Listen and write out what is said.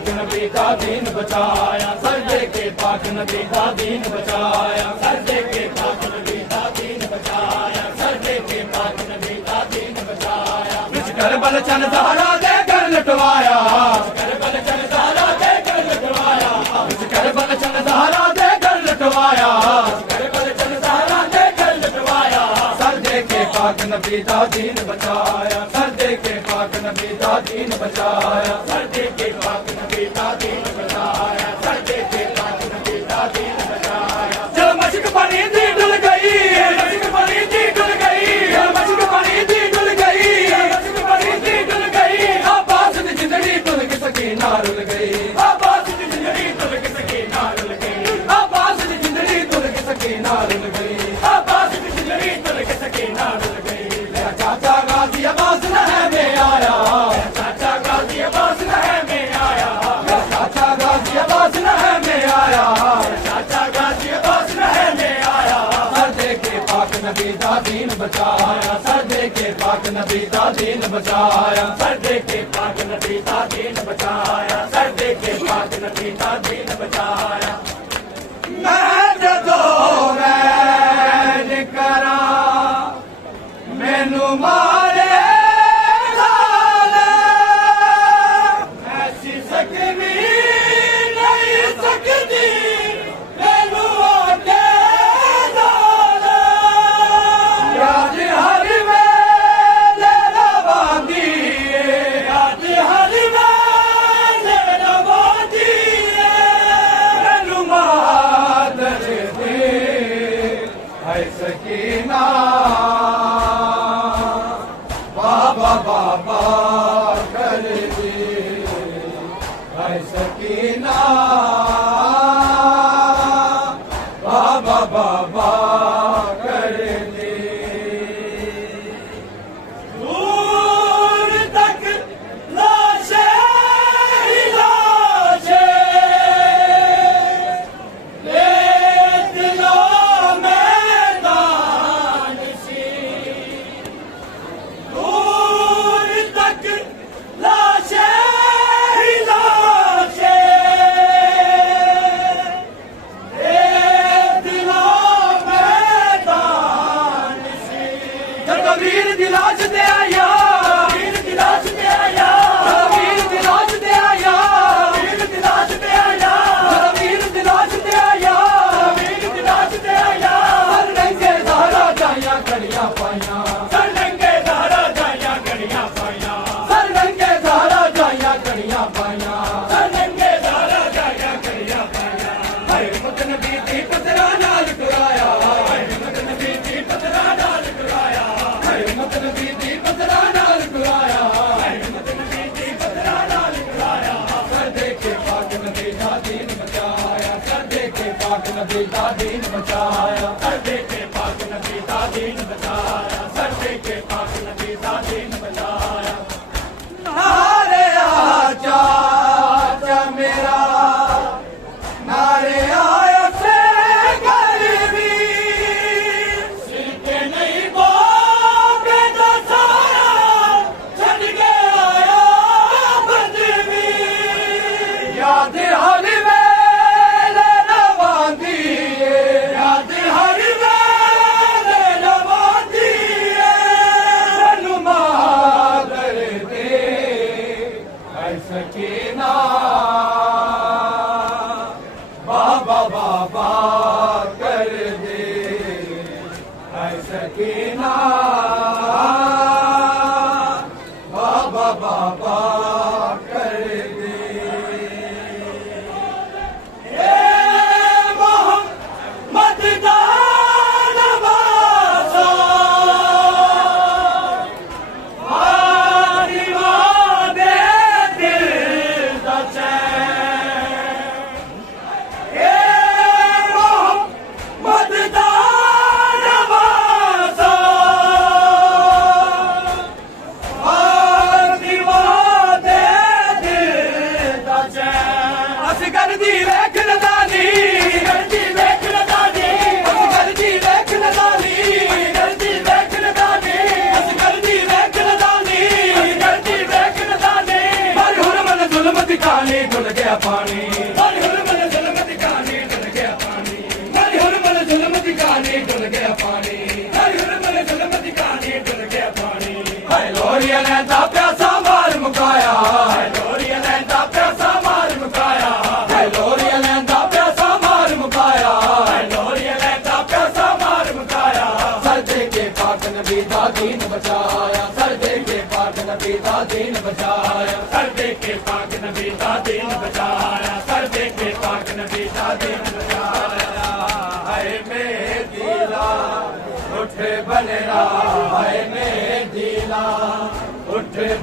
पाक नबी का दीन बचाया, सरदे के पाक नबी का दीन बचाया, सरदे के पाक नबी का दीन बचाया, सरदे के पाक नबी का दीन बचाया। करबल चन ज़हरा दे कर लटवाया, करबल चन ज़हरा दे कर लटवाया, करबल चन ज़हरा दे कर लटवाया, करबल चन ज़हरा दे कर लटवाया। सरदे के पाक नबी का दीन बचाया, सरदे के पाक नबी का दीन बचाया, सरदे के पाक नबी का दीन बचाया, सरदे के पाक नबी का दीन बचाया। जल मशक पानी दी डुल गई, मशक पानी दी डुल गई, मशक पानी दी डुल गई, मशक पानी दी डुल गई। आबास दी जिंदड़ी तुल के सकीना रुल गई, आबास दी जिंदड़ी तुल के सकीना रुल गई, आबास दी जिंदड़ी तुल के सकीना रुल गई, आबास दी जिंदड़ी तुल के सकीना रुल गई। चाचा गाजी अब्बास लहर में आया, चाचा गाजी अब्बास लहर में आया, चाचा गाजी अब्बास लहर में आया, चाचा गाजी अब्बास लहर में आया। सरदे के पाक नबी का दीन बचाया, सरदे के पाक नबी का दीन बचाया, सरदे के पाक नबी का दीन बचाया, सरदे के पाक नबी का दीन बचाया। मैं जदों रैन करा मैनू मारे ऐसी सकनी नहीं सकती मैनू आके याद हर वेले रवांदी, याद हर वेले रवांदी मैनू मादर दे है सकीना। बाबा बाबा कर दे है सकीना, बाबा बाबा कर दे। दूर तक लाशें ही लाशें, ले दिलों में दान सी। दूर तक लाशें ही लाशें, ले दिलों में दान सी। जब वीर दी लाश ते आया, वीर दी लाश ते आया, वीर दी लाश ते आया, वीर दी लाश ते आया, वीर दी लाश ते आया, वीर दी लाश ते आया। हर रंगे ज़हरा जाइयां कड़ियां पाइयां, हर रंगे ज़हरा जाइयां कड़ियां पाइयां, हर रंगे ज़हरा जाइयां कड़ियां पाइयां, हर रंगे ज़हरा जाइयां कड़ियां पाइयां। हाय मत नबी दी पतरा नाल टुराया, हाय मत नबी दी पतरा नाल टुराया, हाय मत नबी दी पतरा नाल टुराया, हाय मत नबी दी पतरा नाल टुराया। सरदे के पाक नबी का दीन बचाया, सरदे के पाक नबी का दीन बचाया, सरदे के पाक नबी का दीन बचाया, सरदे के पाक नबी का दीन बचाया। नारे आजा आजा मेरा, नारे आया से गरीबी, सिरके नहीं बोगे तो सारा छड़ के आया बदवी। याद हर वेले रवांदी, याद पानी नारी हुरमल जुल्म दी कहानी डुल गया पानी नारी हुरमल जुल्म दी कहानी डुल गया पानी नारी हुरमल जुल्म दी कहानी डुल गया पानी हाय लोरिया ने दा प्यासा मार मुकाया हाय लोरिया ने दा प्यासा मार मुकाया हाय लोरिया ने दा प्यासा मार मुकाया हाय लोरिया ने दा प्यासा मार मुकाया सर दे के पाक नबी दा दीन बचाया सर दे के पाक नबी दा दीन बचाया सर दे के पाक नबी दा दीन बचाया सर दे के पाक नबी दा दीन बचाया हाय मेहदीला उठ बनेरा हाय मेहदीला उठ